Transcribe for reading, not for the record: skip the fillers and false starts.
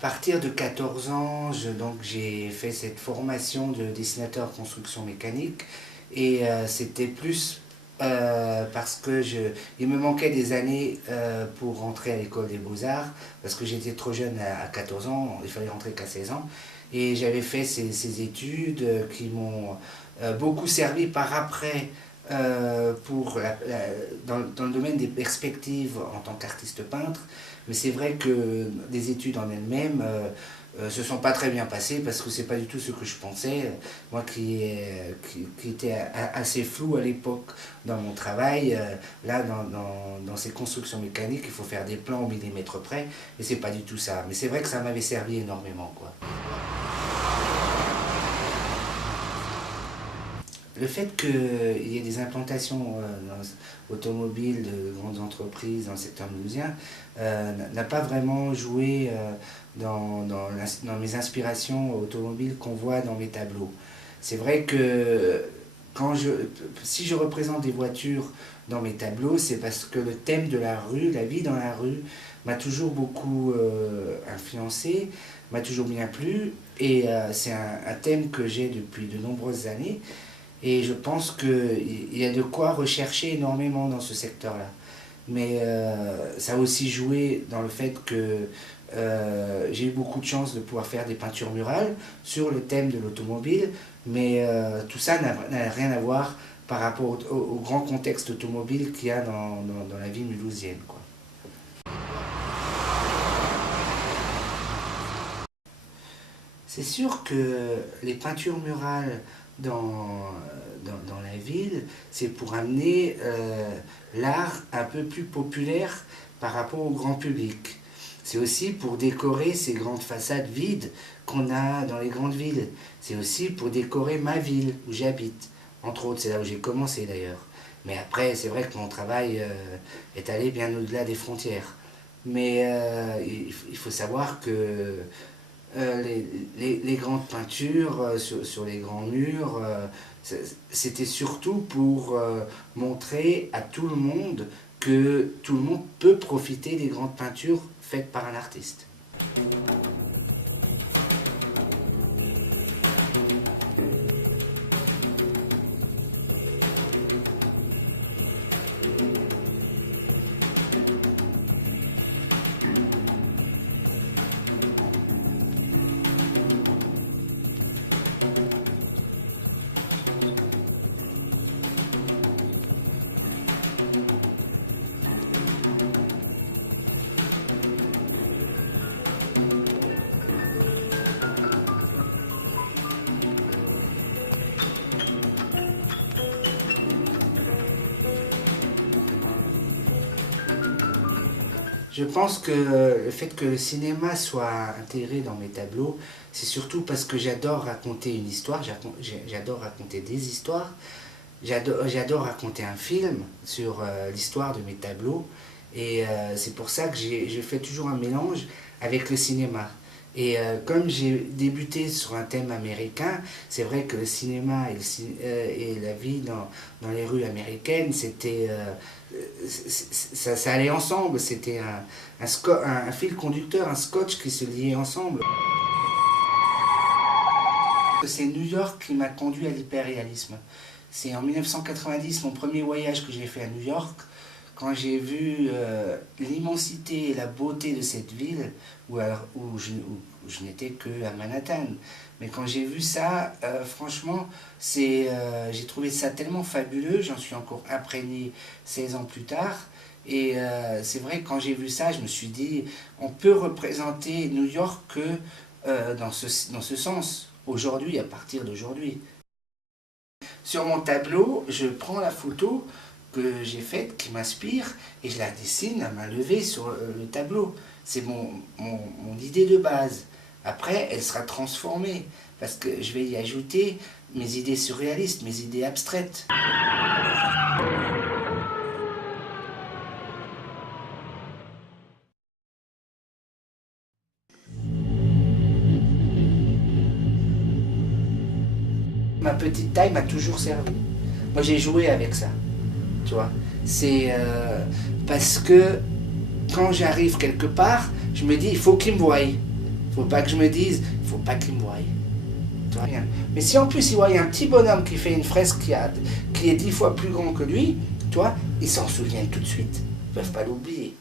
partir de 14 ans, j'ai fait cette formation de dessinateur construction mécanique et c'était plus parce que il me manquait des années pour rentrer à l'école des beaux-arts parce que j'étais trop jeune à 14 ans, il fallait rentrer qu'à 16 ans et j'avais fait ces études qui m'ont beaucoup servi par après dans le domaine des perspectives en tant qu'artiste peintre, mais c'est vrai que les études en elles-mêmes se sont pas très bien passées parce que c'est pas du tout ce que je pensais. Moi qui était assez flou à l'époque dans mon travail, là dans ces constructions mécaniques, il faut faire des plans au millimètre près et c'est pas du tout ça. Mais c'est vrai que ça m'avait servi énormément, quoi. Le fait qu'il y ait des implantations automobiles de grandes entreprises dans le secteur mulhousien n'a pas vraiment joué dans mes inspirations automobiles qu'on voit dans mes tableaux. C'est vrai que si je représente des voitures dans mes tableaux, c'est parce que le thème de la rue, la vie dans la rue, m'a toujours beaucoup influencé, m'a toujours bien plu, et c'est un thème que j'ai depuis de nombreuses années. Et je pense qu'il y a de quoi rechercher énormément dans ce secteur-là. Mais ça a aussi joué dans le fait que j'ai eu beaucoup de chance de pouvoir faire des peintures murales sur le thème de l'automobile, mais tout ça n'a rien à voir par rapport au grand contexte automobile qu'il y a dans la vie mulhousienne, quoi. C'est sûr que les peintures murales dans la ville, c'est pour amener l'art un peu plus populaire par rapport au grand public. C'est aussi pour décorer ces grandes façades vides qu'on a dans les grandes villes. C'est aussi pour décorer ma ville où j'habite. Entre autres, c'est là où j'ai commencé d'ailleurs. Mais après, c'est vrai que mon travail est allé bien au-delà des frontières. Mais il faut savoir que les grandes peintures sur les grands murs, c'était surtout pour montrer à tout le monde que tout le monde peut profiter des grandes peintures faites par un artiste. Je pense que le fait que le cinéma soit intégré dans mes tableaux, c'est surtout parce que j'adore raconter une histoire, j'adore raconter des histoires, j'adore raconter un film sur l'histoire de mes tableaux, et c'est pour ça que je fais toujours un mélange avec le cinéma. Et comme j'ai débuté sur un thème américain, c'est vrai que le cinéma et la vie dans les rues américaines, ça allait ensemble, c'était un fil conducteur, un scotch qui se liait ensemble. C'est New York qui m'a conduit à l'hyperréalisme. C'est en 1990, mon premier voyage que j'ai fait à New York, quand j'ai vu l'immensité et la beauté de cette ville, où je n'étais que à Manhattan. Mais quand j'ai vu ça, franchement, j'ai trouvé ça tellement fabuleux, j'en suis encore imprégné 16 ans plus tard. Et c'est vrai que quand j'ai vu ça, je me suis dit, on peut représenter New York que dans ce sens, aujourd'hui, à partir d'aujourd'hui. Sur mon tableau, je prends la photo que j'ai faite, qui m'inspire, et je la dessine à main levée sur le tableau. C'est mon idée de base. Après, elle sera transformée, parce que je vais y ajouter mes idées surréalistes, mes idées abstraites. Ma petite taille m'a toujours servi. Moi, j'ai joué avec ça. Tu vois, c'est parce que quand j'arrive quelque part, je me dis il faut qu'ils me voient. faut pas que je me dise, il faut pas qu'il me voie. Tu vois, rien. Mais si en plus il voit un petit bonhomme qui fait une fresque qui est 10 fois plus grand que lui, tu vois, ils s'en souviennent tout de suite. Ils peuvent pas l'oublier.